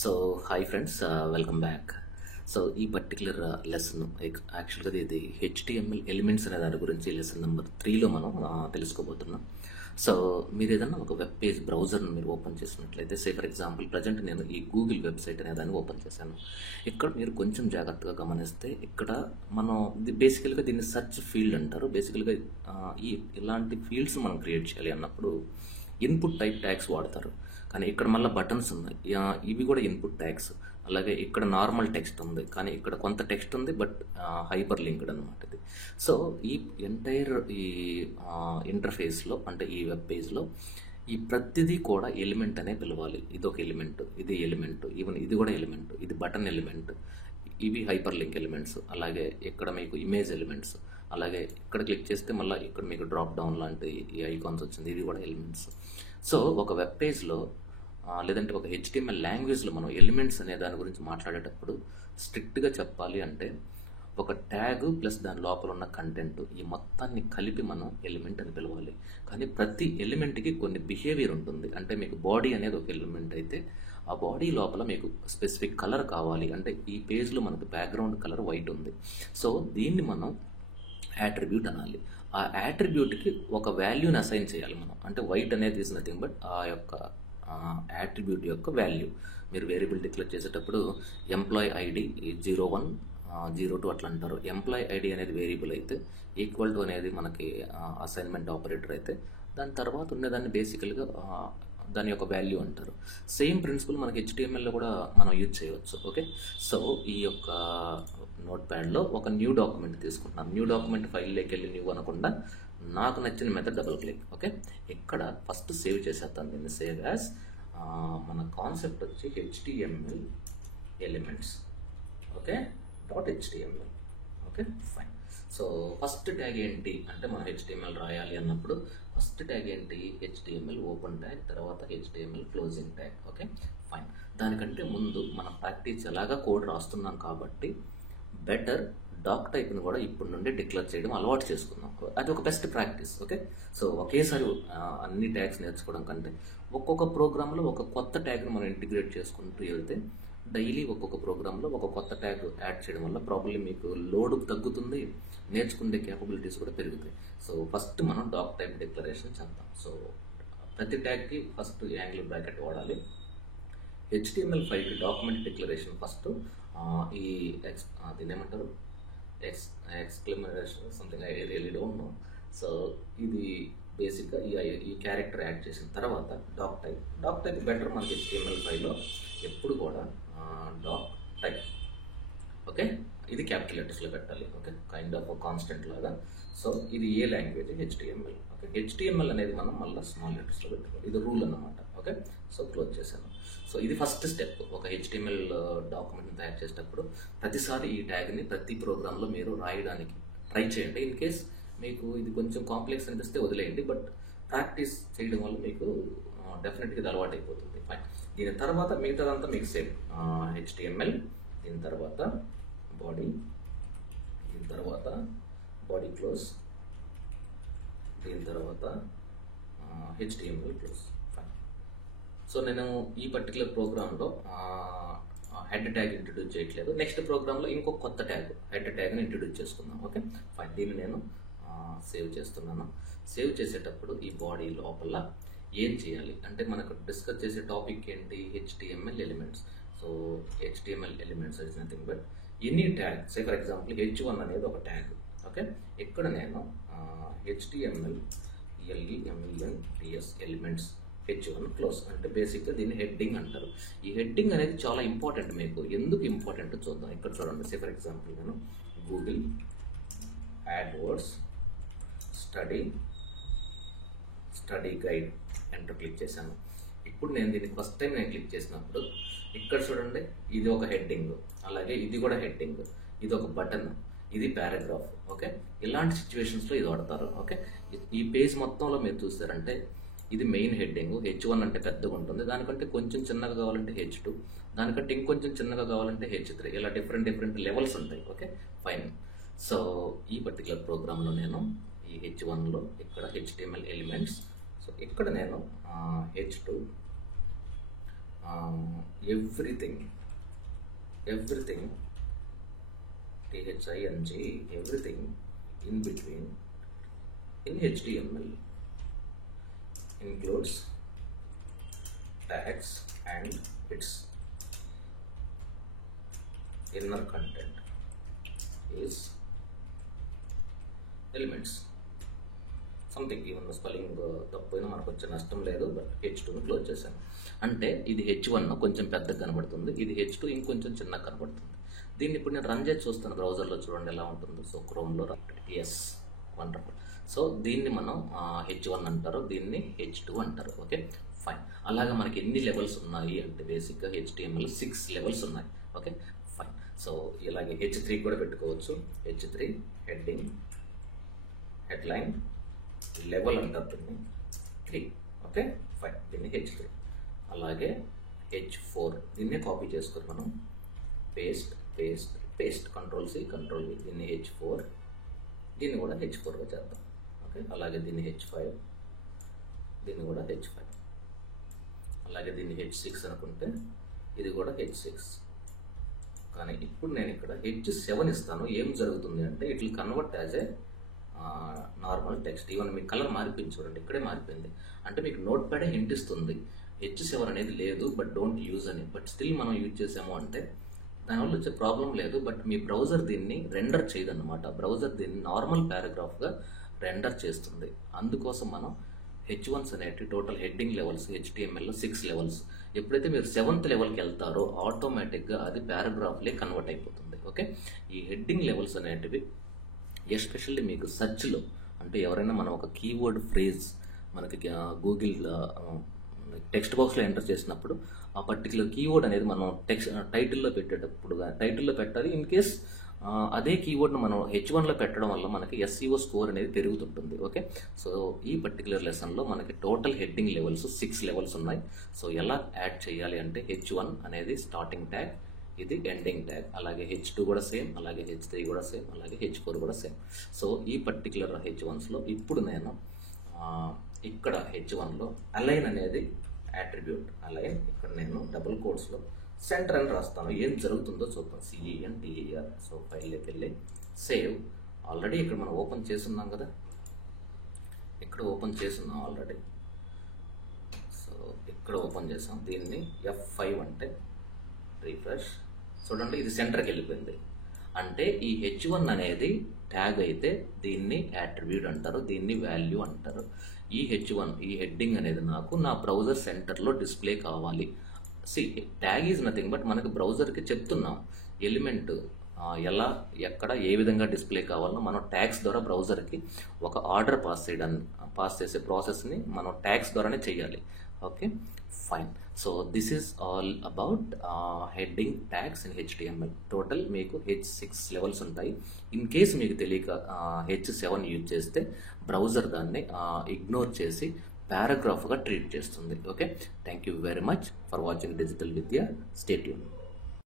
So hi friends, welcome back. So ఈ particular lesson యాక్చువల్గా ఇది హెచ్టిఎంఎల్ ఎలిమెంట్స్ అనే దాని గురించి లెసన్ నెంబర్ 3లో మనం తెలుసుకోబోతున్నాం. సో మీరు ఏదన్నా ఒక వెబ్ పేజ్ బ్రౌజర్ని మీరు ఓపెన్ చేసినట్లయితే, ఫర్ ఎగ్జాంపుల్ ప్రజెంట్ నేను ఈ గూగుల్ వెబ్సైట్ అనే దాన్ని ఓపెన్ చేశాను. ఇక్కడ మీరు కొంచెం జాగ్రత్తగా గమనిస్తే ఇక్కడ మనం బేసికల్గా దీన్ని సెర్చ్ ఫీల్డ్ అంటారు. బేసికల్గా ఇలాంటి ఫీల్డ్స్ మనం క్రియేట్ చేయాలి అన్నప్పుడు ఇన్పుట్ టైప్ ట్యాగ్స్ వాడతారు. కానీ ఇక్కడ మళ్ళీ బటన్స్ ఉన్నాయి, ఇవి కూడా ఇన్పుట్ ట్యాగ్స్. అలాగే ఇక్కడ నార్మల్ టెక్స్ట్ ఉంది, కానీ ఇక్కడ కొంత టెక్స్ట్ ఉంది బట్ హైపర్ లింక్డ్ అనమాట ఇది. సో ఈ ఎంటైర్ ఈ ఇంటర్ఫేస్లో అంటే ఈ వెబ్ పేజ్లో ఈ ప్రతిదీ కూడా ఎలిమెంట్ అనే పిలవాలి. ఇది ఒక ఎలిమెంట్, ఇది ఎలిమెంట్, ఈవెన్ ఇది కూడా ఎలిమెంట్, ఇది బటన్ ఎలిమెంట్, ఇవి హైపర్ లింక్ ఎలిమెంట్స్. అలాగే ఇక్కడ మీకు ఇమేజ్ ఎలిమెంట్స్, అలాగే ఇక్కడ క్లిక్ చేస్తే మళ్ళీ ఇక్కడ మీకు డ్రాప్ డౌన్ లాంటి ఈ ఐకాన్స్ వచ్చింది, ఇది కూడా ఎలిమెంట్స్. సో ఒక వెబ్ పేజ్లో లేదంటే ఒక హెచ్టిఎంఎల్ లాంగ్వేజ్లో మనం ఎలిమెంట్స్ అనే దాని గురించి మాట్లాడేటప్పుడు స్ట్రిక్ట్గా చెప్పాలి అంటే ఒక ట్యాగ్ ప్లస్ దాని లోపల ఉన్న కంటెంట్ ఈ మొత్తాన్ని కలిపి మనం ఎలిమెంట్ అని పిలవాలి. కానీ ప్రతి ఎలిమెంట్కి కొన్ని బిహేవియర్ ఉంటుంది. అంటే మీకు బాడీ అనేది ఒక ఎలిమెంట్ అయితే ఆ బాడీ లోపల మీకు స్పెసిఫిక్ కలర్ కావాలి. అంటే ఈ పేజ్లో మనకు బ్యాక్గ్రౌండ్ కలర్ వైట్ ఉంది, సో దీన్ని మనం యాట్రిబ్యూట్ అనాలి. ఆ యాట్రిబ్యూట్కి ఒక వాల్యూని అసైన్ చేయాలి మనం. అంటే వైట్ అనేది ఈజ్ నథింగ్ బట్ ఆ యొక్క యాట్రిబ్యూట్ యొక్క వాల్యూ. మీరు వేరియబుల్ డిక్లేర్ చేసేటప్పుడు ఎంప్లాయ్ ఐడి 01 02 అట్లా అంటారు. ఎంప్లాయ్ ఐడి అనేది వేరియబుల్ అయితే ఈక్వల్ టు అనేది మనకి అసైన్మెంట్ ఆపరేటర్ అయితే దాని తర్వాత ఉన్నదాన్ని బేసికల్గా దాని యొక్క వాల్యూ అంటారు. సేమ్ ప్రిన్సిపల్ మనకి హెచ్టిఎంఎల్లో కూడా మనం యూజ్ చేయవచ్చు. ఓకే, సో ఈ యొక్క నోట్ ప్యాడ్లో ఒక న్యూ డాక్యుమెంట్ తీసుకుంటున్నాను. న్యూ డాక్యుమెంట్ ఫైల్లోకి వెళ్ళి న్యూ అనకుండా నాకు నచ్చిన మెథడ్ డబుల్ క్లిక్. ఓకే, ఇక్కడ ఫస్ట్ సేవ్ చేసేస్తాను దీన్ని. సేవ్ యాజ్ మన కాన్సెప్ట్ వచ్చి HTML elements. Okay, .html. Okay fine. So first tag ఏంటి అంటే మనం హెచ్టిఎంఎల్ రాయాలి అన్నప్పుడు ఫస్ట్ ట్యాగ్ ఏంటి? హెచ్టిఎంఎల్ ఓపెన్ ట్యాగ్, తర్వాత HTML closing tag. Okay fine. దానికంటే ముందు మనం ప్రాక్టీస్ ఎలాగా కోడ్ రాస్తున్నాం కాబట్టి బెటర్ డాక్ టైప్ని కూడా ఇప్పటి నుండి డిక్లేర్ చేయడం అలవాటు చేసుకుందాం. అది ఒక బెస్ట్ ప్రాక్టీస్. ఓకే, సో ఒకేసారి అన్ని ట్యాగ్స్ నేర్చుకోవడం కంటే ఒక్కొక్క ప్రోగ్రాంలో ఒక కొత్త ట్యాగ్ని మనం ఇంటిగ్రేట్ చేసుకుంటూ వెళ్తే డైలీ ఒక్కొక్క ప్రోగ్రాంలో ఒక కొత్త ట్యాగ్ యాడ్ చేయడం వల్ల ప్రాబ్లం మీకు లోడ్ తగ్గుతుంది, నేర్చుకునే క్యాపబిలిటీస్ కూడా పెరుగుతాయి. సో ఫస్ట్ మనం డాక్ టైప్ డిక్లరేషన్ చేద్దాం. సో ప్రతి ట్యాగ్కి ఫస్ట్ యాంగిల్ బ్రాకెట్ వాడాలి. హెచ్టిఎంఎల్ ఫైల్కి డాక్యుమెంట్ డిక్లరేషన్ ఫస్ట్ ఈ దీని ఏమంటారు exclamation something, I really don't know. So ఇది బేసిక్గా ఈ క్యారెక్టర్ యాడ్ చేసిన తర్వాత డాక్ టైప్ బెటర్ మనకి హెచ్టిఎంఎల్ ఫైల్లో ఎప్పుడు కూడా డాక్ టైప్. ఓకే, ఇది క్యాపిటల్ లెటర్స్లో పెట్టాలి. ఓకే, కైండ్ ఆఫ్ కాన్స్టెంట్ లాగా. సో ఇది ఏ లాంగ్వేజ్? హెచ్టిఎంఎల్. ఓకే, హెచ్టిఎంఎల్ అనేది మనం మళ్ళీ స్మాల్ లెటర్స్లో పెట్టుకోవాలి. ఇది రూల్ అన్నమాట. ఓకే, సో క్లోజ్ చేశాను. సో ఇది ఫస్ట్ స్టెప్. ఒక హెచ్టిఎంఎల్ డాక్యుమెంట్ని తయారు చేసేటప్పుడు ప్రతిసారి ఈ ట్యాగ్ని ప్రతి ప్రోగ్రాంలో మీరు రాయడానికి ట్రై చేయండి. ఇన్ కేస్ మీకు ఇది కొంచెం కాంప్లెక్స్ అనిపిస్తే వదిలేయండి, బట్ ప్రాక్టీస్ చేయడం వల్ల మీకు డెఫినెట్గా ఇది అలవాటు అయిపోతుంది. ఫైన్. దీని తర్వాత మిగతాదంతా మీకు సేమ్. హెచ్టిఎంఎల్, దీని తర్వాత బాడీ, దీని తర్వాత బాడీ క్లోజ్, దీని తర్వాత హెచ్టిఎంఎల్ క్లోజ్. ఫైన్. సో నేను ఈ పర్టికులర్ ప్రోగ్రాంలో హెడ్ ట్యాగ్ ఇంట్రడ్యూస్ చేయట్లేదు. నెక్స్ట్ ప్రోగ్రాంలో ఇంకొక కొత్త ట్యాగ్ హెడ్ ట్యాగ్ని ఇంట్రడ్యూస్ చేసుకుందాం. Okay fine. దీన్ని నేను సేవ్ చేస్తున్నాను. సేవ్ చేసేటప్పుడు ఈ బాడీ లోపల ఏం చేయాలి అంటే మనకు డిస్కస్ చేసే టాపిక్ ఏంటి? HTML elements. So HTML elements is nothing but any tag. For example H1 అనేది ఒక ట్యాగ్. ఓకే, ఇక్కడ నేను హెచ్టిఎంఎల్ ఎల్ఈఎంఈఎన్టిఎస్ ఎలిమెంట్స్ H1 క్లోజ్ అంటే బేసిక్గా దీన్ని హెడ్డింగ్ అంటారు. ఈ హెడ్డింగ్ అనేది చాలా ఇంపార్టెంట్. మీకు ఎందుకు ఇంపార్టెంట్ చూద్దాం. ఇక్కడ చూడండి. ఫర్ ఎగ్జాంపుల్ నేను Google AdWords study guide enter click చేశాను. ఇప్పుడు నేను దీనికి ఫస్ట్ టైం నేను క్లిక్ చేసినప్పుడు ఇక్కడ చూడండి, ఇది ఒక హెడ్డింగ్, అలాగే ఇది కూడా హెడ్డింగ్, ఇది ఒక బటన్, ఇది పారాగ్రాఫ్. ఓకే, ఇలాంటి సిచ్యువేషన్స్లో ఇది వాడతారు. ఓకే, ఈ పేజ్ మొత్తంలో మీరు చూస్తారంటే ఇది మెయిన్ హెడ్డింగ్. H1 అంటే పెద్దగా ఉంటుంది, దానికంటే కొంచెం చిన్నగా కావాలంటే H2, దానికంటే ఇంకొంచెం చిన్నగా కావాలంటే H3, ఇలా డిఫరెంట్ లెవెల్స్ ఉంటాయి. Okay fine. సో ఈ పర్టికులర్ ప్రోగ్రాంలో నేను ఈ H1లో ఇక్కడ హెచ్టిఎంఎల్ ఎలిమెంట్స్. సో ఇక్కడ నేను H2 everything, THING, everything in between in HTML includes tags and its inner content is elements. Something even spelling తప్పైనా మనకు వచ్చే నష్టం లేదు, బట్ H2ని క్లోజ్ చేశాను. అంటే ఇది H1 కొంచెం పెద్దగా కనబడుతుంది, ఇది H2 ఇంకొంచెం చిన్నగా కనబడుతుంది. దీన్ని ఇప్పుడు నేను రన్ చేసి చూస్తాను బ్రౌజర్లో, చూడండి ఎలా ఉంటుందో. సో క్రోమ్లో ఎస్, వండర్ఫుల్. సో దీన్ని మనం H1 అంటారు, దీన్ని H2 అంటారు. Okay fine. అలాగే మనకి ఎన్ని లెవెల్స్ ఉన్నాయి అంటే బేసిక్గా HTML 6 లెవెల్స్ ఉన్నాయి. Okay fine. సో ఇలాగే H3 కూడా పెట్టుకోవచ్చు. H3 హెడ్డింగ్, హెడ్లైన్, లెవెల్ అంటారు దీన్ని 3. Okay fine. దీన్ని H3. అలాగే H4 దీన్నే కాపీ చేసుకొని మనం paste paste paste, Ctrl+C Ctrl+V, దీన్ని H4, దీన్ని కూడా H4గా చేద్దాం. ఓకే అలాగే దీన్ని H5, దీన్ని కూడా H5. అలాగే దీన్ని H6 అనుకుంటే ఇది కూడా H6. కానీ ఇప్పుడు నేను ఇక్కడ H7 ఇస్తాను. ఏం జరుగుతుంది అంటే it will convert as a normal text. Even me colour మారిపోయింది చూడండి, ఇక్కడే మారిపోయింది. అంటే మీకు నోట్ ప్యాడే హింట్ ఇస్తుంది H7 అనేది లేదు, బట్ డోంట్ యూజ్ అని. బట్ స్టిల్ మనం యూజ్ చేసాము అంటే దానివల్ల వచ్చే ప్రాబ్లం లేదు. బట్ మీ బ్రౌజర్ దీన్ని రెండర్ చేయదన్నమాట. బ్రౌజర్ దీన్ని నార్మల్ పారాగ్రాఫ్గా రెండర్ చేస్తుంది. అందుకోసం మనం H1s అనేవి టోటల్ హెడ్డింగ్ లెవెల్స్ HTMLలో 6 లెవెల్స్. ఎప్పుడైతే మీరు 7th లెవెల్కి వెళ్తారో ఆటోమేటిక్గా అది పారాగ్రాఫ్లే కన్వర్ట్ అయిపోతుంది. ఓకే ఈ హెడ్డింగ్ లెవెల్స్ అనేటివి ఎస్పెషల్లీ మీకు సర్చ్లో, అంటే ఎవరైనా మనం ఒక కీవర్డ్ ఫ్రేజ్ మనకి గూగుల్ టెక్స్ట్ బాక్స్లో ఎంటర్ చేసినప్పుడు ఆ పర్టికులర్ కీవర్డ్ అనేది మనం టైటిల్లో పెట్టేటప్పుడు టైటిల్లో పెట్టాలి. ఇన్ కేస్ అదే కీవర్డ్ను మనం H1లో పెట్టడం వల్ల మనకి SEO స్కోర్ అనేది పెరుగుతుంటుంది. ఓకే సో ఈ పర్టికులర్ లెసన్లో మనకి టోటల్ హెడ్డింగ్ లెవెల్స్ 6 లెవెల్స్ ఉన్నాయి. సో ఎలా యాడ్ చేయాలి అంటే H1 అనేది స్టార్టింగ్ ట్యాగ్, ఇది ఎండింగ్ ట్యాగ్. అలాగే H2 కూడా సేమ్, అలాగే H3 కూడా సేమ్, అలాగే H4 కూడా సేమ్. సో ఈ పర్టికులర్ H1స్లో ఇప్పుడు నేను ఇక్కడ H1లో అలైన్ అనేది అట్రిబ్యూట్, అలైన్ ఇక్కడ నేను డబుల్ కోట్స్లో సెంటర్ అని రాస్తాను. ఏం జరుగుతుందో చూద్దాం. CENTER. సో ఫైల్లోకి వెళ్ళి సేవ్. ఆల్రెడీ ఇక్కడ మనం ఓపెన్ చేస్తున్నాం కదా, ఇక్కడ ఓపెన్ చేస్తున్నాం ఆల్రెడీ. సో ఇక్కడ ఓపెన్ చేసాం. దీన్ని F5 అంటే రిఫ్రెష్. చూడండి ఇది సెంటర్కి వెళ్ళిపోయింది. అంటే ఈ H1 అనేది ట్యాగ్ అయితే దీన్ని అట్రిబ్యూట్ అంటారు, దీన్ని వాల్యూ అంటారు. ఈ H1 ఈ హెడ్డింగ్ అనేది నాకు నా బ్రౌజర్ సెంటర్లో డిస్ప్లే కావాలి. ట్యాగ్ ఈజ్ నథింగ్ బట్ మనకి బ్రౌజర్కి చెప్తున్నాం ఎలిమెంట్ ఎలా, ఎక్కడ, ఏ విధంగా డిస్ప్లే కావాలో మనం ట్యాగ్స్ ద్వారా బ్రౌజర్కి ఒక ఆర్డర్ పాస్ చేసే ప్రాసెస్ని మనం ట్యాగ్స్ ద్వారానే చేయాలి. Okay fine. So this is all about heading tags in HTML. Total మీకు H6 లెవెల్స్ ఉంటాయి. ఇన్ కేస్ మీకు తెలియక H7 యూజ్ చేస్తే బ్రౌజర్ దాన్ని ఇగ్నోర్ చేసి పారాగ్రాఫ్గా ట్రీట్ చేస్తుంది. Okay thank you very much for watching digital Vidya. Stay tune.